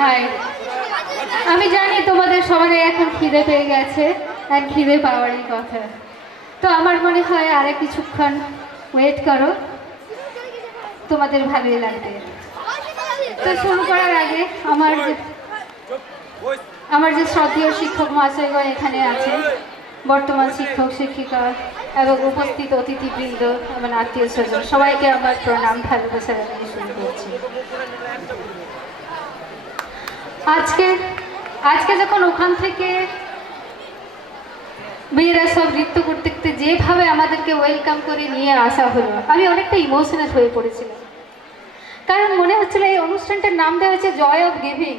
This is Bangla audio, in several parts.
হাই, আমি জানি তোমাদের সবারই এখন খিদে পেয়ে গেছে, আর খিদে পাওয়ারই কথা। তো আমার মনে হয় আরে কিছুক্ষণ ওয়েট করো, তোমাদের ভালোই লাগবে। তো শুরু করার আগে আমার যে শ্রদ্ধেয় শিক্ষক মহাশয়গণ এখানে আছেন, বর্তমান শিক্ষক শিক্ষিকা এবং উপস্থিত অতিথিবৃন্দ এবং আত্মীয় স্বজন, সবাইকে আমার প্রণাম ভালোবাসা জানিয়ে শুরু করছি। আজকে যখন ওখান থেকে মেয়েরা সব নৃত্য করতে করতে যেভাবে আমাদেরকে ওয়েলকাম করে নিয়ে আসা হলো, আমি অনেকটা ইমোশনাল হয়ে পড়েছিলাম। কারণ মনে হচ্ছিল এই অনুষ্ঠানটার নাম দেওয়া হয়েছে জয় অফ গিভিং।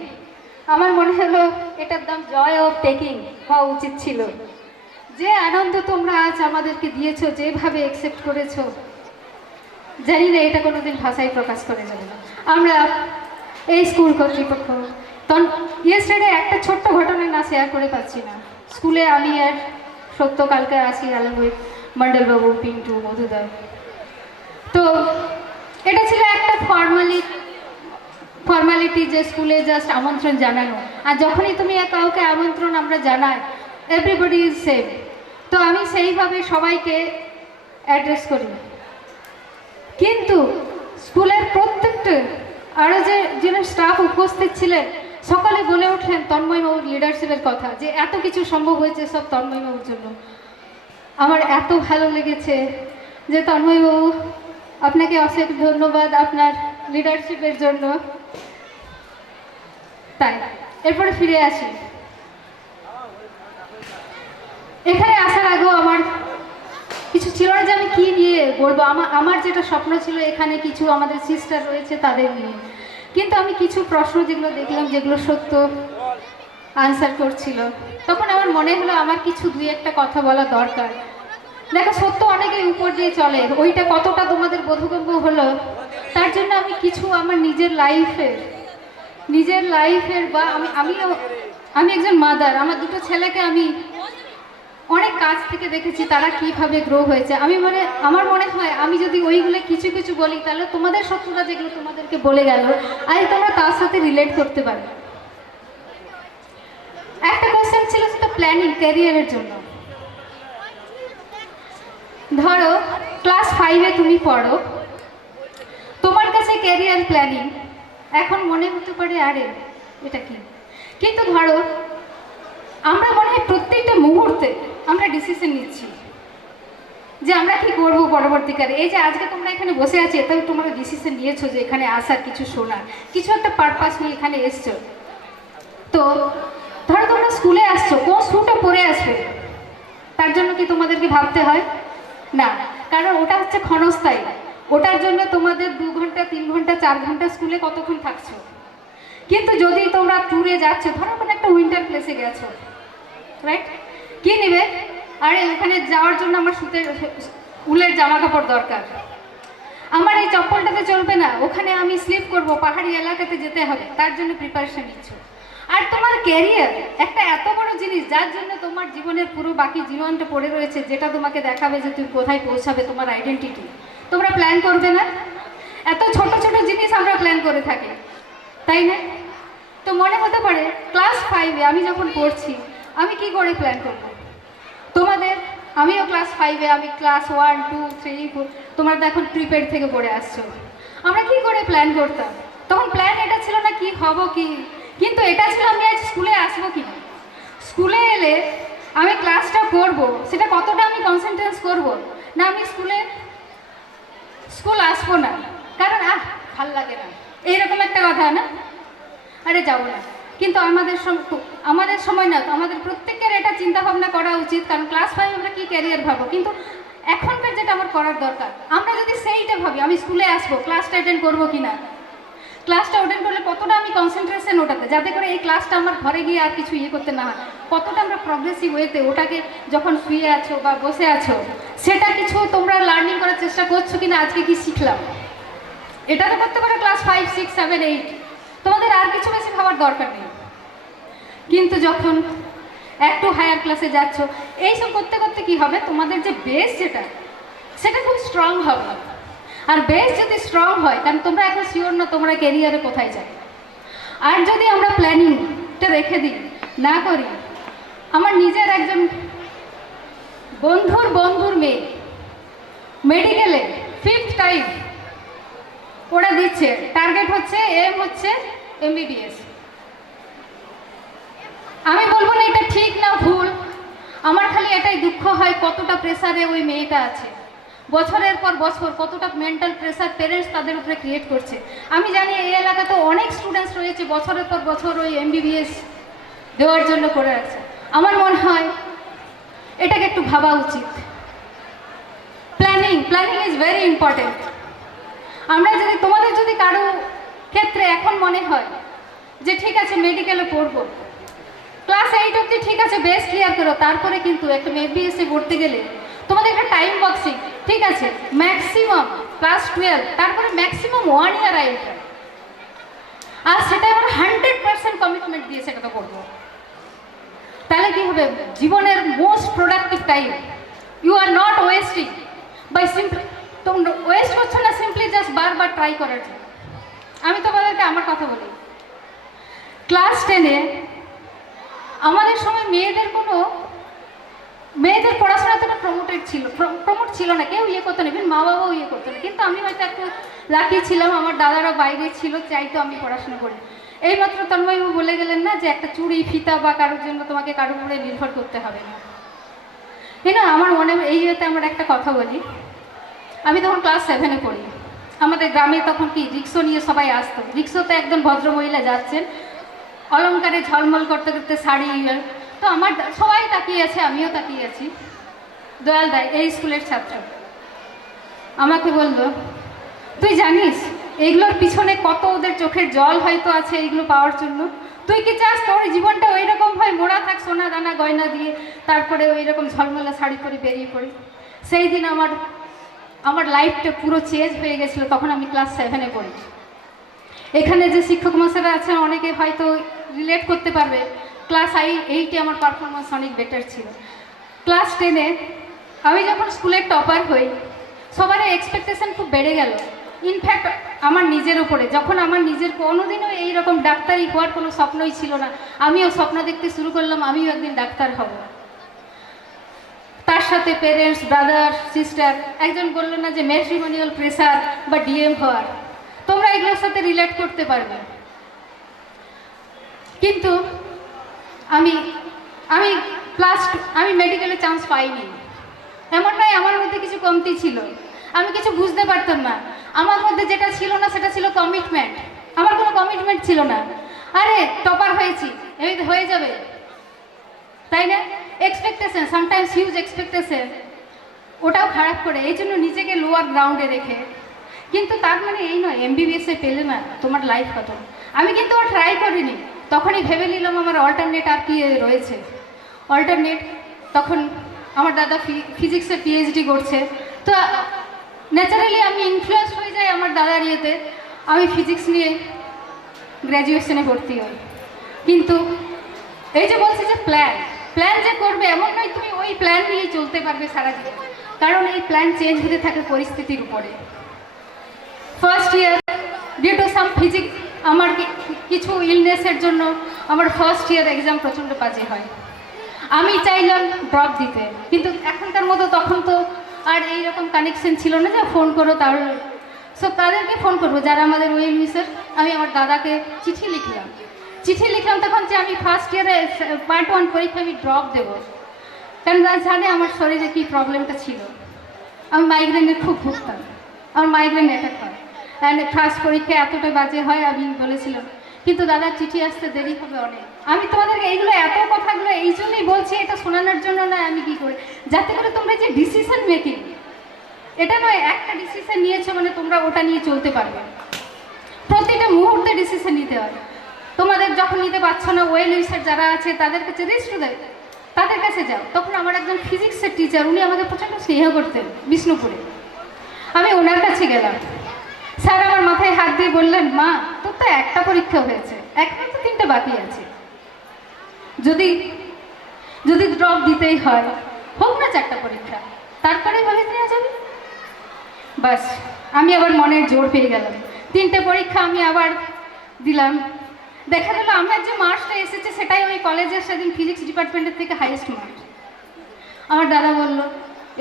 আমার মনে হলো এটার দাম জয় অফ টেকিং হওয়া উচিত ছিল। যে আনন্দ তোমরা আজ আমাদেরকে দিয়েছো, যেভাবে অ্যাকসেপ্ট করেছো, জানি না এটা কোনোদিন ভাষায় প্রকাশ করে যাবে না। আমরা এই স্কুল কর্তৃপক্ষ ইয়েস্টারডে একটা ছোট্ট ঘটনা না শেয়ার করে পাচ্ছি না। স্কুলে আমি আর সত্য কালকে আসি অ্যালং উইথ মণ্ডলবাবু, পিন্টু, মধুদয়। তো এটা ছিল একটা ফর্মালিটি যে স্কুলে জাস্ট আমন্ত্রণ জানানো। আর যখনই তুমি কাউকে আমন্ত্রণ আমরা জানাই, এভরিবডি ইজ সেম। তো আমি সেইভাবে সবাইকে অ্যাড্রেস করি। কিন্তু স্কুলের প্রত্যেকটা আরও যে স্টাফ উপস্থিত ছিলেন, সকলে বলে উঠলেন তন্ময়বাবুর লিডারশিপের কথা, যে এত কিছু সম্ভব হয়েছে সব তন্ময়বাবুর জন্য। আমার এত ভালো লেগেছে যে তন্ময়বাবু, আপনাকে অশেষ ধন্যবাদ আপনার লিডারশিপের জন্য। তাই এরপরে ফিরে আসি। এখানে আসার আগেও আমার কিছু ছিল না যে আমি কী নিয়ে বলবো। আমার যেটা স্বপ্ন ছিল, এখানে কিছু আমাদের সিস্টার রয়েছে তাদের নিয়ে। কিন্তু আমি কিছু প্রশ্ন যেগুলো দেখলাম, যেগুলো সত্য আনসার করছিল, তখন আমার মনে হলো আমার কিছু দুই একটা কথা বলা দরকার। দেখো, সত্য অনেকেই উপর দিয়ে চলে, ওইটা কতটা তোমাদের বোধগম্য হলো তার জন্য আমি কিছু আমার নিজের লাইফের বা আমি একজন মাদার, আমার দুটো ছেলেকে আমি অনেক কাছ থেকে দেখেছি তারা কিভাবে গ্রো হয়েছে। আমার মনে হয় আমি যদি ওইগুলো কিছু কিছু বলি, তাহলে তোমাদের শত্রুরা যেগুলো তোমাদেরকে বলে গেল, আজ তোমরা তার সাথে রিলেট করতে পারবে। একটা কোয়েশ্চেন ছিল সেটা প্ল্যানিং ক্যারিয়ারের জন্য। ধরো ক্লাস 5-এ তুমি পড়ো, তোমার কাছে ক্যারিয়ার প্ল্যানিং এখন মনে হতে পারে আরে এটা কি। কিন্তু ধরো আমরা মনে হয় প্রত্যেকটা মুহূর্তে আমরা ডিসিশন নিচ্ছি যে আমরা কি করব পরবর্তীকালে। এই যে আজকে তোমরা এখানে বসে আছো, এতেও তোমরা ডিসিশন নিয়েছো যে এখানে আসার, কিছু শোনার, কিছু একটা পারপাস নিয়ে এখানে এসছো। তো ধরো তোমরা স্কুলে আসছো, কোন স্কুলটা পড়ে আসবে তার জন্য কি তোমাদেরকে ভাবতে হয়? না, কারণ ওটা হচ্ছে ক্ষণস্থায়ী। ওটার জন্য তোমাদের 2 ঘন্টা 3 ঘন্টা 4 ঘন্টা স্কুলে কতক্ষণ থাকছো। কিন্তু যদি তোমরা ট্যুরে যাচ্ছ, ধরো মানে একটা উইন্টার প্লেসে গেছো, রাইট, কি নেবে? আরে ওখানে যাওয়ার জন্য আমার উলের জামা কাপড় দরকার, আমার এই চপ্পলটাতে চলবে না, ওখানে আমি স্লিপ করব, পাহাড়ি এলাকাতে যেতে হবে, তার জন্য প্রিপারেশন নিচ্ছ। আর তোমার ক্যারিয়ার একটা এত বড় জিনিস, যার জন্য তোমার জীবনের পুরো বাকি জীবনটা পড়ে রয়েছে, যেটা তোমাকে দেখাবে যে তুমি কোথায় পৌঁছাবে, তোমার আইডেন্টিটি। তোমরা প্ল্যান করবে না? এত ছোট ছোট জিনিস আমরা প্ল্যান করে থাকি, তাই না? তো মনে হতে পারে ক্লাস 5-এ আমি যখন পড়ছি, আমি কি করে প্ল্যান করব আমিও ক্লাস 5-এ, আমি ক্লাস 1, 2, 3, 4, তোমরা তো এখন প্রিপেড থেকে পড়ে আসছো। আমরা কি করে প্ল্যান করতাম? তখন প্ল্যান এটা ছিল না কি হব কি, কিন্তু এটা ছিল আমি আজ স্কুলে আসবো কি না। স্কুলে এলে আমি ক্লাসটা করব, সেটা কতটা আমি কনসেন্ট্রেট করব না, আমি স্কুল আসবো না, কারণ ভাল লাগে না, এইরকম একটা কথা না, আরে যাবো না। কিন্তু আমাদের সময় না, আমাদের প্রত্যেকের এটা চিন্তা ভাবনা করা উচিত, কারণ ক্লাস 5 আমরা কি ক্যারিয়ার ভাবো, কিন্তু এখনকার যেটা আমার করার দরকার, আমরা যদি সেইটা ভাবি আমি স্কুলে আসবো, ক্লাসটা অ্যাটেন্ড করবো কিনা, ক্লাসটা অ্যাটেন্ড করলে কতটা আমি কনসেন্ট্রেশন ওটাতে, যাতে করে এই ক্লাসটা আমার ঘরে গিয়ে আর কিছু করতে না হয়, কতটা আমরা প্রগ্রেসিভ ওয়েতে ওটাকে যখন শুয়ে আছো বা বসে আছো, সেটা কিছু তোমরা লার্নিং করার চেষ্টা করছো কিনা, আজকে কি শিখলাম, এটা তো করতে পারো ক্লাস 5, 6, 7, 8, তোমাদের আর কিছু বেশি ভাবার দরকার নেই। কিন্তু যখন একটু হায়ার ক্লাসে যাচ্ছ, এইসব করতে করতে কি হবে, তোমাদের যে বেস সেটা খুব স্ট্রং হবে। আর বেস যদি স্ট্রং হয়, কারণ তোমরা এখন শিওর না তোমরা ক্যারিয়ারে কোথায় যাবে, আর যদি আমরা প্ল্যানিংটা রেখে দিই, না করি, আমার নিজের একজন বন্ধুর মেয়ে মেডিকেলে 5th টাইম ওরা দিচ্ছে, টার্গেট হচ্ছে MBBS। আমি বলবো না এটা ঠিক না ভুল, আমার খালি এটাই দুঃখ হয় কতটা প্রেসারে ওই মেয়েটা আছে, বছরের পর বছর কতটা মেন্টাল প্রেসার পেরেন্টস তাদের উপরে ক্রিয়েট করছে। আমি জানি এই এলাকাতে অনেক স্টুডেন্টস রয়েছে বছরের পর বছর ওই MBBS দেওয়ার জন্য করে রাখছে। আমার মনে হয় এটাকে একটু ভাবা উচিত। Planning is very important. আমরা যদি তোমাদের যদি কারো ক্ষেত্রে এখন মনে হয় যে ঠিক আছে মেডিকেলে পড়বো, ক্লাস 8 অবধি ঠিক আছে বেস ক্লিয়ার করো, তারপরে কিন্তু একটা MBBS-এ পড়তে গেলে তোমাদের একটা টাইম বক্সিং, ঠিক আছে ম্যাক্সিমাম ক্লাস 12, তারপরে ম্যাক্সিমাম 1 ইয়ার আইটা, আর সেটা আমরা 100% কমিটমেন্ট দিয়ে সেটা করবো। তাহলে কি হবে, জীবনের most productive time you are not wasting by simply, তোমরা ওয়েস্ট করছো না সিম্পলি জাস্ট বারবার ট্রাই করার জন্য। আমি তোমাদেরকে আমার কথা বলি, ক্লাস 10-এ আমাদের সময় মেয়েদের পড়াশোনাতে প্রমোট ছিল না, কেউ ইয়ে করতো না, ইভেন মা বাবাও ইয়ে করতো না। কিন্তু আমি হয়তো একটু লাকি ছিলাম, আমার দাদারা বাইরে ছিল, চাইতো আমি পড়াশোনা করি। এইমাত্র তন্ময়বাবু বলে গেলেন না যে একটা চুড়ি ফিতা বা কারোর জন্য তোমাকে কারোর উপরে নির্ভর করতে হবে না। আমার মনে এই ইয়েতে আমার একটা কথা বলি, আমি তখন ক্লাস 7-এ পড়ি, আমাদের গ্রামে তখন কি রিক্সো নিয়ে সবাই আসতো, রিক্সোতে একজন ভদ্রমহিলা যাচ্ছেন অলংকারে ঝলমল করতে করতে শাড়ি, তো আমার সবাই তাকিয়ে আছে, আমিও তাকিয়ে আছি। দয়াল দাই এই স্কুলের ছাত্র আমাকে বলল, তুই জানিস এইগুলোর পিছনে কত ওদের চোখের জল হয়তো আছে এইগুলো পাওয়ার জন্য, তুই কি চাস তোর জীবনটা ওই রকম হয়, মোড়া থাক সোনা দানা গয়না দিয়ে, তারপরে ওই রকম ঝলমলা শাড়ি পরে বেরিয়ে পড়ি। সেই দিন আমার লাইফটা পুরো চেঞ্জ হয়ে গেছিলো। তখন আমি ক্লাস 7-এ পড়ি। এখানে যে শিক্ষক মশাইরা আছেন অনেকে হয়তো রিলেট করতে পারবে, ক্লাস 8-এ আমার পারফরমেন্স অনেক বেটার ছিল। ক্লাস 10-এ আমি যখন স্কুলের টপার হই, সবার এক্সপেকটেশন খুব বেড়ে গেল। ইনফ্যাক্ট আমার নিজের উপরে, যখন আমার নিজের কোনোদিনও এইরকম ডাক্তারি হওয়ার কোনো স্বপ্নই ছিল না, আমিও স্বপ্ন দেখতে শুরু করলাম আমিও একদিন ডাক্তার হব। তার সাথে পেরেন্টস, ব্রাদার, সিস্টার, একজন বললো না যে ম্যাট্রিমোনিয়াল প্রেসার বা DM হওয়ার, তোমরা এগুলোর সাথে রিলেট করতে পারবে। কিন্তু আমি মেডিকেলে চান্স পাইনি। এমন নয় আমার মধ্যে কিছু কমতি ছিল, আমি কিছু বুঝতে পারতাম না। আমার মধ্যে যেটা ছিল না সেটা ছিল কমিটমেন্ট। আমার কোনো কমিটমেন্ট ছিল না। আরে টপার হয়েছি, এই হয়ে যাবে, তাই না? এক্সপেকটেশন, সামটাইমস হিউজ এক্সপেকটেশন, ওটাও খারাপ করে, এই জন্য নিজেকে লোয়ার গ্রাউন্ডে রেখে। কিন্তু তার মানে এই নয় MBBS-এ পেলে না তোমার লাইফ খতম। আমি কিন্তু ট্রাই করিনি, তখনই ভেবে নিলাম আমার অল্টারনেট আর কি রয়েছে। অল্টারনেট, তখন আমার দাদা ফিজিক্সে PhD করছে, তো ন্যাচারালি আমি ইনফ্লুয়েন্স হয়ে যাই আমার দাদার ইয়েতে, আমি ফিজিক্স নিয়ে গ্র্যাজুয়েশনে ভর্তি হই। কিন্তু এই যে বলছে যে প্ল্যান যে করবে, এমন নয় তুমি ওই প্ল্যান নিয়েই চলতে পারবে সারা জীবন, কারণ এই প্ল্যান চেঞ্জ হতে থাকে পরিস্থিতির উপরে। First year due to some physics, আমার কিছু ইলনেসের জন্য আমার ফার্স্ট ইয়ার এক্সাম প্রচণ্ড বাজে হয়। আমি চাইলাম ড্রপ দিতে, কিন্তু এখনকার মতো তখন তো আর এইরকম কানেকশন ছিল না যে ফোন করো তাহলে। সো তাদেরকে ফোন করবো যারা আমাদের ওয়েল উইসার। আমি আমার দাদাকে চিঠি লিখলাম তখন যে আমি ফার্স্ট ইয়ারে পার্ট 1 পরীক্ষা আমি ড্রপ দেবো, কারণ জানে আমার শরীরে কী প্রবলেমটা ছিল। আমি মাইগ্রেনের খুব ভুগতাম, আমার মাইগ্রেন অ্যাটাক হয়, অ্যান্ড ফার্স্ট পরীক্ষা এতটা বাজে হয় আমি বলেছিলাম। কিন্তু দাদার চিঠি আসতে দেরি হবে অনেক। আমি তোমাদেরকে এইগুলো এত কথাগুলো এই জন্যই বলছি, এটা শোনানোর জন্য নয়, আমি কী করে যাতে করে তোমরা যে ডিসিশন মেকিং, এটা নয় একটা ডিসিশন নিয়েছো মানে তোমরা ওটা নিয়ে চলতে পারবে। প্রতিটা মুহূর্তে ডিসিশন নিতে হয়। তোমাদের যখন নিতে পারছো না, ওয়েল উইসার যারা আছে তাদের কাছে রেস্ট দেয়, তাদের কাছে যাও। তখন আমার একজন ফিজিক্সের টিচার, উনি আমাকে প্রচণ্ড স্নেহ করতেন বিষ্ণুপুরে। আমি ওনার কাছে গেলাম, স্যার আমার মাথায় হাত দিয়ে বললেন, মা তোর তো একটা পরীক্ষা হয়েছে, এখন তো 3টে বাকি আছে, যদি ড্রপ দিতেই হয় হোক না 4টা পরীক্ষা, তারপরে বলে দেওয়া যাবে। বাস আমি আবার মনের জোর পেয়ে গেলাম, 3টে পরীক্ষা আমি আবার দিলাম। দেখা গেল আমার যে মার্কসটা এসেছে সেটাই ওই কলেজের সেদিন ফিজিক্স ডিপার্টমেন্টের থেকে হাইয়েস্ট মার্কস। আমার দাদা বলল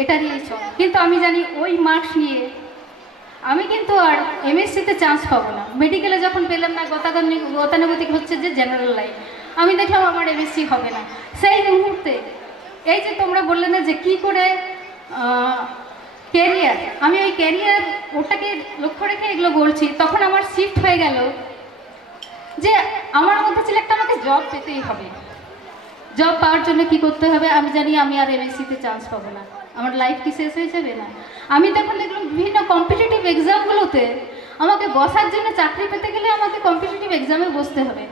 এটা দিয়েই চল, কিন্তু আমি জানি ওই মার্কস নিয়ে আমি কিন্তু আর এমএসসিতে চান্স পাবো না। মেডিকেলে যখন পেলাম না, গতানুগতিক হচ্ছে যে জেনারেল লাইন, আমি দেখলাম আমার এমএসসি হবে না। সেই মুহূর্তে এই যে তোমরা বললে না যে কী করে ক্যারিয়ার, আমি ওই ক্যারিয়ার ওটাকে লক্ষ্য রেখে এগুলো বলছি। তখন আমার শিফট হয়ে গেল যে আমার মধ্যে ছিল একটা আমাকে জব পেতেই হবে। জব পাওয়ার জন্য কি করতে হবে? আমি জানি আমি আর এমএসসিতে চান্স পাবো না, আমার লাইফ কি শেষ হয়ে যাবে না? আমি তখন দেখলাম বিভিন্ন কম্পিটিটিভ এক্সামগুলোতে আমাকে বসার জন্য, চাকরি পেতে গেলে আমাকে কম্পিটিটিভ এক্সামে বসতে হবে।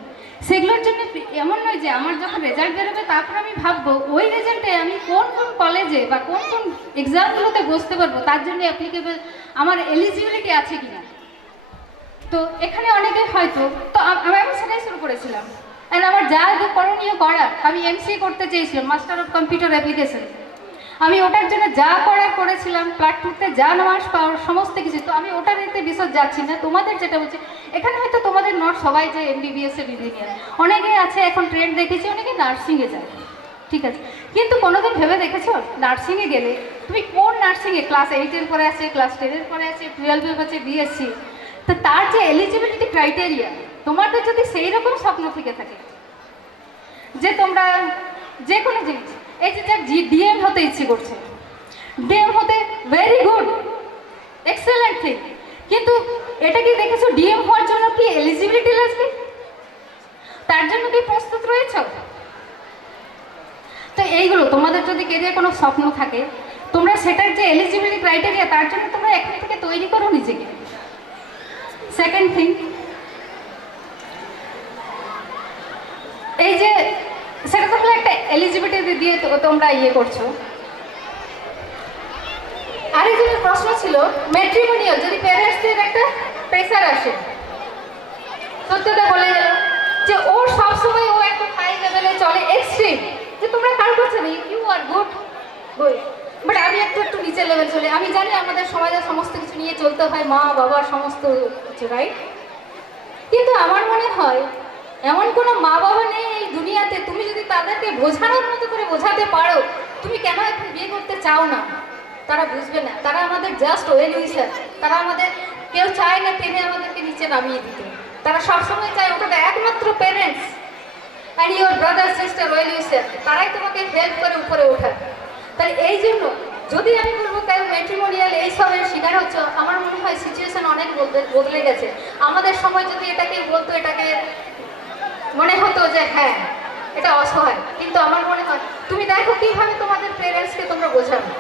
সেগুলোর জন্য এমন নয় যে আমার যখন রেজাল্ট বেরোবে তারপর আমি ভাববো ওই রেজাল্টে আমি কোন কোন কলেজে বা কোন কোন এক্সামগুলোতে বসতে পারবো, তার জন্য অ্যাপ্লিকেবল আমার এলিজিবিলিটি আছে কিনা। তো এখানে অনেকে হয়তো, তো আমি সেটাই শুরু করেছিলাম। অ্যান্ড আমার যা করণীয় করার, আমি এমসিএ করতে চেয়েছিলাম, মাস্টার অফ কম্পিউটার অ্যাপ্লিকেশন। আমি ওটার জন্য যা করার করেছিলাম, প্ল্যাটফর্মে যা নামাজ পাওয়ার সমস্ত কিছু। তো আমি ওটার এতে বিশদ যাচ্ছি না, তোমাদের যেটা বলছে এখানে হয়তো তোমাদের নট সবাই যে এমবিবিএসের ইঞ্জিনিয়ার, অনেকেই আছে এখন ট্রেন্ড দেখেছি অনেকে নার্সিংয়ে যায়, ঠিক আছে। কিন্তু কোনোদিন ভেবে দেখেছো নার্সিংয়ে গেলে তুমি কোন নার্সিংয়ে ক্লাস 8-এর পরে আছে, ক্লাস 10-এর পরে আছে, 12-এর আছে, বিএসসি, তো তার যে এলিজিবিলিটি ক্রাইটেরিয়া, তোমাদের যদি সেই রকম স্বপ্ন থেকে থাকে যে তোমরা যে কোনো জিনিস, এই যে ডিএম হতে ইচ্ছে করছে, ডিএম হতে ভেরি গুড, এক্সেলেন্ট থিং, কিন্তু এটা কি দেখেছো ডিএম হওয়ার জন্য কি এলিজিবিলিটি লাগবে? তার জন্য কি প্রস্তুত রয়েছ? তো এইগুলো তোমাদের যদি কেরিয়ার কোনো স্বপ্ন থাকে, তোমরা সেটার যে এলিজিবিলিটি ক্রাইটেরিয়া, তার জন্য তোমরা এখন থেকে তৈরি করো নিজেকে। সেকেন্ড থিং, এই যে সেটা তো হলো একটা এলিজিবিলিটি দিয়ে তোমরা ইয়ে করছো। আরেকজনের প্রশ্ন ছিল ম্যাট্রিমোনিয়াল, যদি প্যারেন্টসদের একটা প্রেসার আসে, সত্যটা বলে গেল যে ও সবসময় ও একটা হাই লেভেলে চলে, এক্সট্রিম, যে তোমরা কার করছো না, you are good good, but আমি একটু একটু নিচের লেভেল চলে। আমি জানি আমাদের সমাজে সমস্ত কিছু নিয়ে চলতে হয়, মা বাবার সমস্ত কিছু, রাইট? কিন্তু আমার মনে হয় এমন কোনো মা বাবা নেই এই দুনিয়াতে, তুমি যদি তাদেরকে বোঝানোর মতো করে বোঝাতে পারো তুমি কেন এখন বিয়ে করতে চাও না, তারা বুঝবে না। তারা আমাদের জাস্ট ওয়েল উইশার, তারা আমাদের কেউ চায় না টেনে আমাদেরকে নিচে নামিয়ে দিতে। তারা সবসময় চায় ওটা একমাত্র parents and your brother sister well উইশার, তারাই তোমাকে হেল্প করে উপরে ওঠা। তাই এই জন্য যদি আমি বলবো কেন ম্যাট্রিমোনিয়াল এইসবের শিকার হচ্ছে, আমার মনে হয় সিচুয়েশন অনেক বদলে গেছে। আমাদের সময় যদি এটাকে বলতো, এটাকে মনে হতো যে হ্যাঁ এটা অসহায়, কিন্তু আমার মনে হয় তুমি দেখো কিভাবে তোমাদের প্যারেন্টসকে তোমরা বোঝাবে।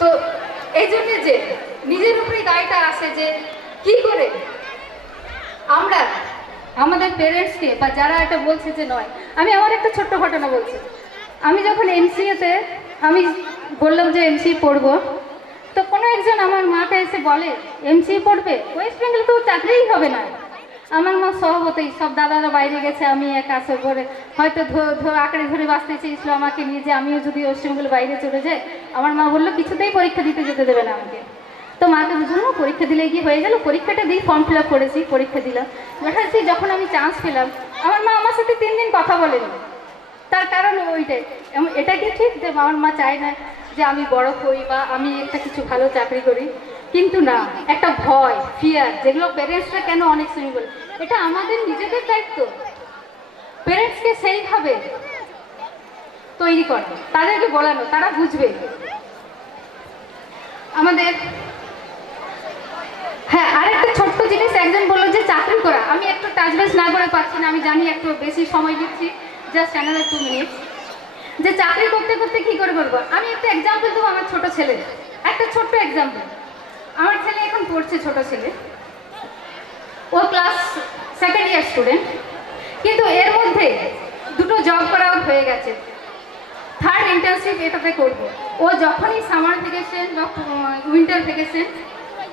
তো এই জন্য যে নিজের উপরেই দায়টা আসে যে কি করে আমরা আমাদের প্যারেন্টসকে, বা যারা এটা বলছে যে নয়। আমি আমার একটা ছোট্ট ঘটনা বলছি। আমি যখন এমসিএতে আমি বললাম যে এমসিএ পড়বো, তো কোনো একজন আমার মাকে এসে বলে এমসিএ পড়বে, ওয়েস্ট বেঙ্গলে তো চাকরিই হবে না। আমার মা স্বভাবতই, সব দাদারা বাইরে গেছে, আমি এক আসে করে হয়তো আঁকড়ে ধরে বাঁচতে চেয়েছিল আমাকে নিয়ে, যে আমিও যদি ওয়েস্টবেঙ্গল বাইরে চলে যাই। আমার মা বললো কিছুতেই পরীক্ষা দিতে যেতে দেবে না আমাকে। তো মাকে বুঝলাম পরীক্ষা দিলে কি হয়ে গেল, পরীক্ষাটা দিই, ফর্ম ফিল আপ করেছি, পরীক্ষা দিলাম। দেখাচ্ছি যখন আমি চান্স পেলাম, আমার মা আমার সাথে 3 দিন কথা বলেনি। তার কারণ ওইটাই, এটা কি ঠিক যে আমার মা চায় না যে আমি বড় হই বা আমি একটা কিছু ভালো চাকরি করি, কিন্তু না, একটা ভয়, ফিয়ার, যেগুলো প্যারেন্টসরা কেন অনেক সময় বলে, এটা আমাদের নিজেদের দায়িত্ব প্যারেন্টসকে সেইভাবে তৈরি করা, তাদেরকে বলানো, তারা বুঝবে। আমাদের হ্যাঁ আরেকটা ছোট্ট জিনিস, একজন বললো যে চাকরি করা, আমি একটু টাচবেস না করে পাচ্ছি না, আমি জানি একটু বেশি সময় দিচ্ছি, জাস্ট অ্যানাদার 2 মিনিট। যে চাকরি করতে করতে কী করে করবো, আমি একটা এক্সাম্পল দেবো আমার ছোট ছেলে, একটা ছোট্ট এক্সাম্পল। আমার ছেলে এখন পড়ছে, ছোট ছেলে, ও ক্লাস 2nd ইয়ার স্টুডেন্ট, কিন্তু এর মধ্যে 2টো জব করা হয়ে গেছে, 3rd ইন্টার্নশিপ এটাতে করবো। ও যখনই সামার ভ্যাকেশন বা উইন্টার ভ্যাকেশন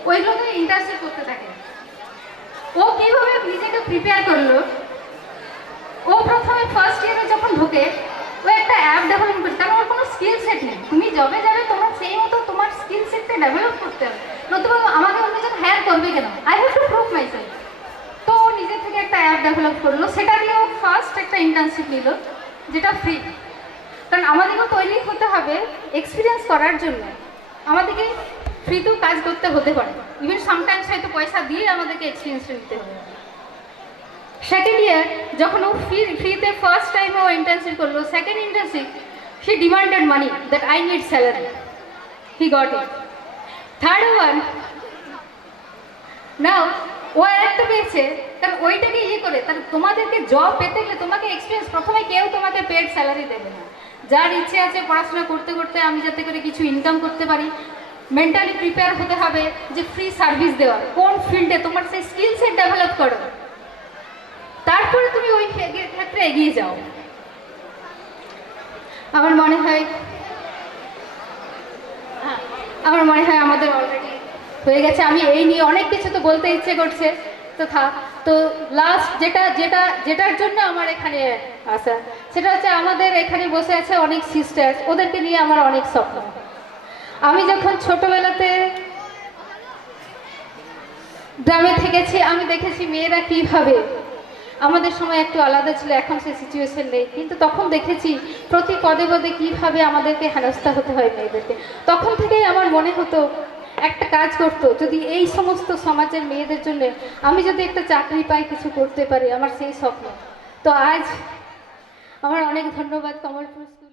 ওইগুলোতে ইন্টার্নশিপ করতে থাকে। ও কীভাবে নিজেকে প্রিপেয়ার করলো, ও প্রথমে ফার্স্ট ইয়ারে যখন ঢুকে ও একটা অ্যাপ ডেভেলপ করছে, কারণ ওর কোনো স্কিল সেট নেই। তুমি জবে যাবে, তোমার সেই মতো তোমার স্কিল সেটটা ডেভেলপ করতে হবে, নতুবা আমাকে অন্যজন হায়ার করবে কেন, I have to prove myself. তো ও নিজে থেকে ডেভেলপ করলো, সেটা নিয়েও ফার্স্ট একটা ইন্টার্নশিপ নিল, যেটা ফ্রি। কারণ আমাদেরকেও তৈরি হতে হবে এক্সপিরিয়েন্স করার জন্য, আমাদেরকে ফ্রিতেও কাজ করতে হতে পারে, ইভেন সামটাইমস হয়তো পয়সা দিয়ে আমাদেরকে এক্সপিরিয়েন্সটা নিতে হবে। সেকেন্ড ইয়ার যখন ও ফ্রিতে ফার্স্ট টাইম ও ইন্টার্নশিপ করলো, second internship she demanded money that I need salary. He got it. Third one, now ও একটা পেয়েছে, কারণ ওইটাকে ইয়ে করে, তাহলে তোমাদেরকে জব পেতে গেলে তোমাকে এক্সপিরিয়েন্স, প্রথমে কেউ তোমাকে পেড স্যালারি দেবে না। যার ইচ্ছে আছে পড়াশোনা করতে করতে আমি যাতে করে কিছু ইনকাম করতে পারি, মেন্টালি প্রিপেয়ার হতে হবে যে ফ্রি সার্ভিস দেওয়া, কোন ফিল্ডে তোমার সেই স্কিল সেট ডেভেলপ করো, তারপরে তুমি ওই ক্ষেত্রে এগিয়ে যাও। আমার মনে হয় আমাদের অলরেডি হয়ে গেছে। আমি এই নিয়ে অনেক কিছু তো বলতে ইচ্ছে করছে, তো লাস্ট যেটার জন্য আমার এখানে আসা, সেটা হচ্ছে আমাদের এখানে বসে আছে অনেক সিস্টার্স, ওদেরকে নিয়ে আমার অনেক স্বপ্ন। আমি যখন ছোটবেলাতে গ্রামে থেকেছি, আমি দেখেছি মেয়েরা কীভাবে, আমাদের সময় একটু আলাদা ছিল, এখন সে সিচুয়েশন নেই, কিন্তু তখন দেখেছি প্রতি পদে পদে কীভাবে আমাদেরকে হেনস্থা হতে হয় মেয়েদেরকে। তখন থেকেই আমার মনে হতো একটা কাজ করতো, যদি এই সমস্ত সমাজের মেয়েদের জন্য আমি যদি একটা চাকরি পাই, কিছু করতে পারি, আমার সেই স্বপ্ন। তো আজ আমার অনেক ধন্যবাদ কমলপুর স্কুল।